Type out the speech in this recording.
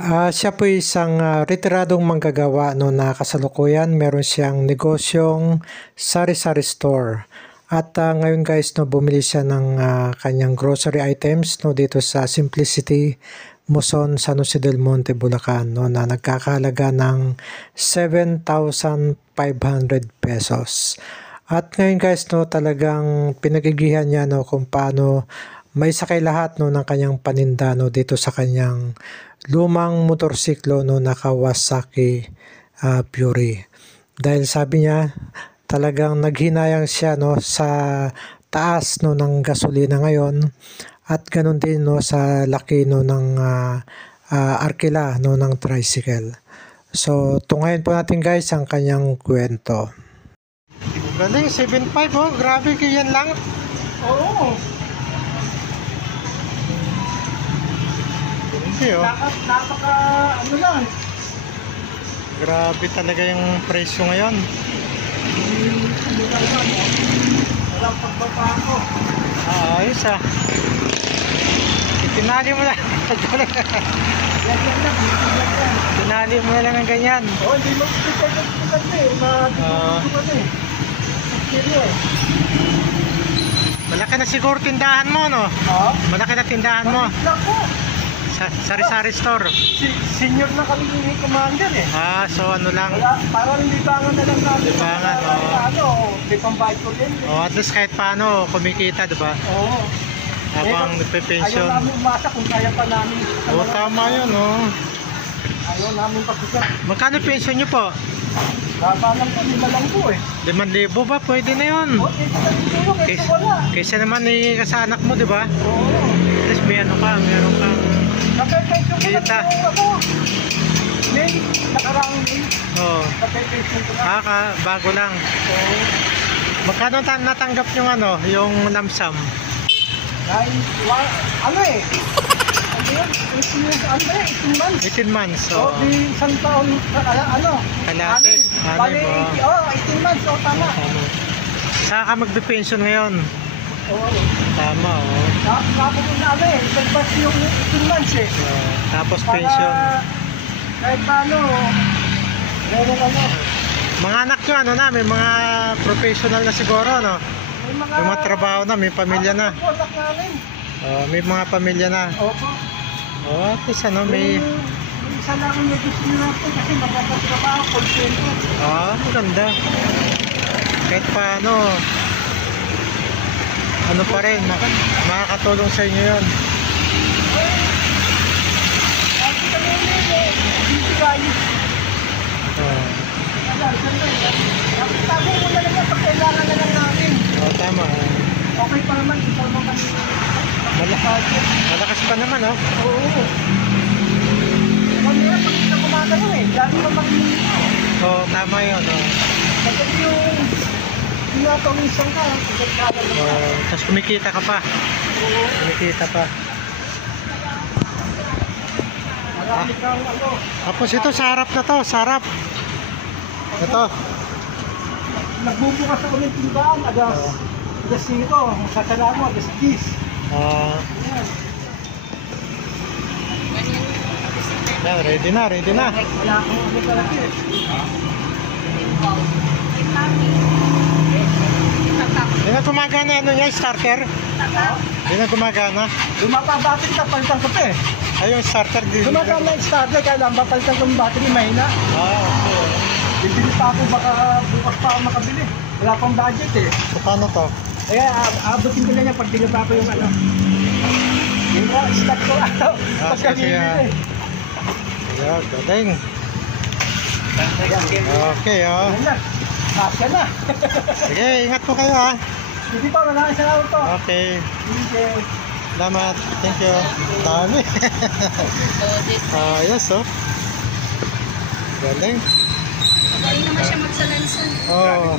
Siya po isang retiradong manggagawa no, na kasalukuyan meron siyang negosyong sari-sari store. At ngayon guys, no, bumili siya ng kanyang grocery items no, dito sa Simplicity, Muson, San Jose del Monte, Bulacan no, na nagkakahalaga ng 7,500 pesos. At ngayon guys, no, talagang pinagigihan niya no, kung paano may sakay lahat no, ng kanyang paninda no, dito sa kanyang lumang motorsiklo no, na Kawasaki Fury. Dahil sabi niya, talagang naghinayang siya no, sa taas no, ng gasolina ngayon at ganun din no, sa laki no, ng arkila no, ng tricycle. So, tungayin po natin guys ang kanyang kwento. Galing, 7.5 oh, grabe yan lang. Oo. Hindi oh. Napaka ano lang. Grabe talaga yung presyo ngayon. Walang pagbabago. Ayos ah. Tinali mo lang. Yan lang. Tinali mo lang ng ganyan. Oo, hindi mo pipagod eh. Madudugtugan eh. Seryo eh. Malaki na siguro tindahan mo no? Ha? Malaki na tindahan mo. Lang po. Sari-sari store. Senior na kami ni Commander eh. So ano lang. Wala, parang libangan na lang namin. Libangan, oo. Ano, may pambayad ko din. At least kahit paano kumikita, diba? Oo. Habang nagpe-pension. Ayaw namin umasa kung kaya pa namin. Tama yun oh. Ayaw namin pagsikat. Magkano pension nyo po? Baba lang po, 5 lang po eh. 5,000 ba? Pwede na yun. Oo, ito na rin tulong, ito wala. Kaysa naman sa anak mo, diba? Oo. At least may ano ka, meron kang Kapay-pension ko kita. na yung ako. May nakaraang May. Oh. Kapay-pension ko na. Bago lang. Oo. Magkano natanggap yung yung lump sum? Dahil, ano eh. Ano yun? 18 months. 18 months. Oo, di isang taon, ano? Kalate. Bali, 18 months, tama. Saan ka magbe-pension ngayon? Oo. Tama, oh. Tapos na ano eh, nagpas yung 18 months eh. Tapos pension. Kahit paano, meron ano. Mga anak nyo, may mga professional na siguro, no? May mga trabaho na, may pamilya na. Anak namin. May mga pamilya na. Opo. At least may... Yung isa lang yung gusto nyo natin kasi magpapatrabaho, call center. Maganda. Kahit paano, ano pa rin, makakatulong sa inyo yun. Kasi kami hindi kayo. Tago mo na lang yan pag kailangan na lang namin. Tama. Okay pa naman, ikaw naman kami. Malakas pa naman, oh. Oo. Kami yan, pag kita kumagano eh, lalo ka makinig. Tama yun, oh. Kasi yung pinatawisan ka, Tapos kumikita ka pa. Oo. Kumikita pa. Marami kang ano. Tapos ito, sa harap na to, sa harap. Ito. Nagbubukas ako ng tindahan, alas 5, masasala mo, alas 10. Yan, ready na. Wala akong ano talaga eh. Hindi na gumagana starter? Hindi na gumagana? Lumapabattery ka, palitan ko pa eh. Yung starter din. Gumagana yung starter, kaya lang ba palitan ko yung battery, mahina. Okay. Bibili pa ako, baka bukas pa ako makabili. Wala pang budget eh. So, paano to? Kaya abutin ko na niya pag binaba ko yung ano. Yung stock ko ato. Kasi yeah, galing. Okay, oh. Yan na. Kasya na. Sige, ingat po kayo, ha. Hindi pa, wala kang sa auto. Okay. Sige. Salamat. Thank you. Dami. Ayos, oh. Galing. Galing naman siya magsalansan. Oh.